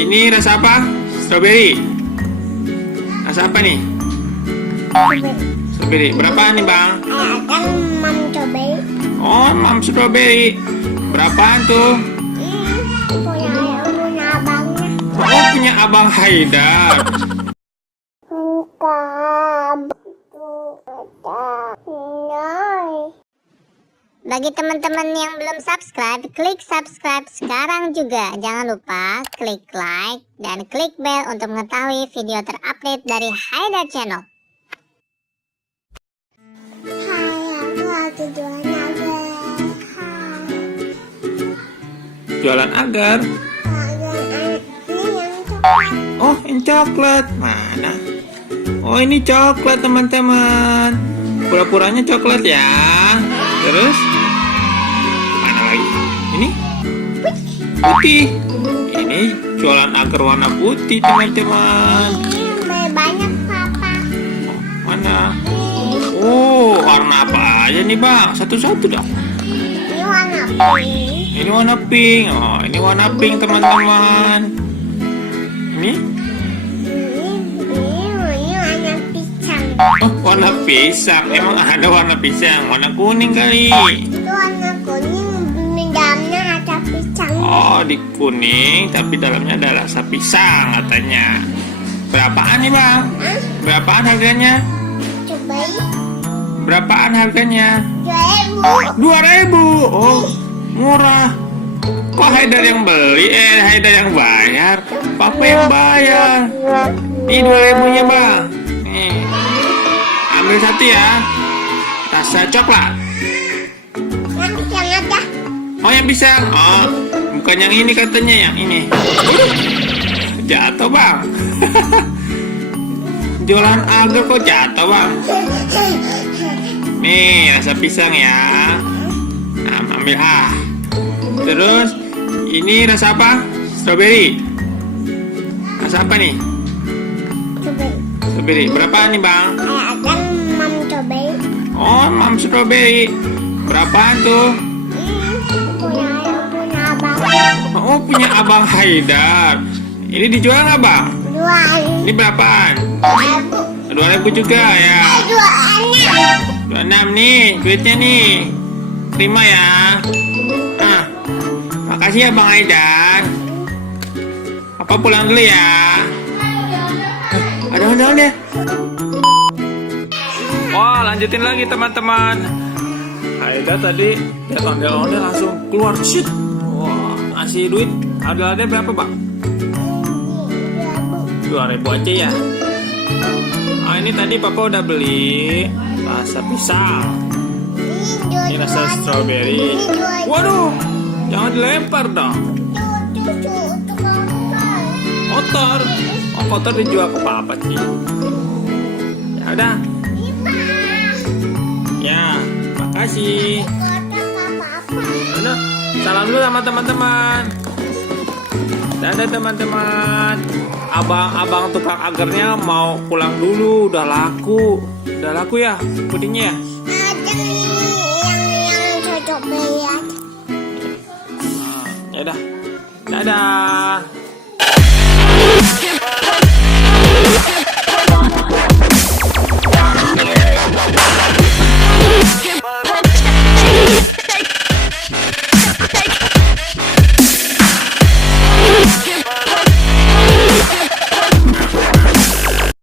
Ini rasa apa? Strawberry. Rasa apa nih? Strawberry. Berapaan nih bang? Kan mam strawberry. Oh, mam strawberry. Berapaan tuh? Punya abangnya. Oh, punya abang Haidar. Bagi teman-teman yang belum subscribe, klik subscribe sekarang juga. Jangan lupa klik like dan klik bell untuk mengetahui video terupdate dari Haidar Channel. Hai, aku lagi jualan agar. Jualan agar. Oh, ini coklat. Mana? Oh, ini coklat teman-teman. Pura-puranya coklat ya. Terus mana lagi? Ini putih. Ini jualan agar warna putih teman-teman. Banyak papa. Oh, mana? Oh, warna apa aja nih bang? Satu-satu dah. Ini warna pink. Ini warna pink. Oh, ini warna pink teman-teman. Ini? Ini warna pisang. Oh, warna pisang. Emang ada warna pisang? Warna kuning kali. Itu warna kuning, di dalamnya ada pisang. Oh, di kuning tapi dalamnya ada rasa pisang katanya. Berapaan nih bang? Berapaan harganya? Cobain. Berapaan harganya? 2.000. 2.000. Oh, murah. Kok Haidar yang beli? Haidar yang bayar. Papa yang bayar. Ini 2.000-nya bang. Nih, ambil satu ya. Rasa coklat. Yang pisang aja. Oh, yang pisang. Oh, bukan yang ini katanya, yang ini. Jatuh bang. Jualan agar kok jatuh bang. Nih, rasa pisang ya. Nah, ambil Terus ini rasa apa? Strawberry. Rasa apa nih? Cobain. Strawberry. Berapaan nih bang? Ada mam strawberry. Oh, mam strawberry. Berapaan tuh? Punya abang. Oh, punya abang Haidar. Ini dijual nggak bang? Jual. Ini berapaan? 2.000 juga ya. 26 nih, duitnya nih. Terima ya. Nah, makasih ya bang Haidar. Papa pulang dulu ya. Ada undang deh. Wah, lanjutin lagi teman-teman. Haidar tadi lihat ondel-ondel langsung keluar shit. Wah, ngasih duit. Ada berapa bang? 2.000 aja ya. Ah, ini tadi papa udah beli rasa pisang. Ini rasa strawberry. Waduh, jangan dilempar dong. Kotor. Oh, kotor dijual ke papa sih. Ya udah. Ya, makasih. Udah, salam dulu sama teman-teman. Dadah teman-teman. Abang tukang agarnya mau pulang dulu, udah laku ya pudingnya ya. Ada yang cocok bayar. Ya udah, dadah.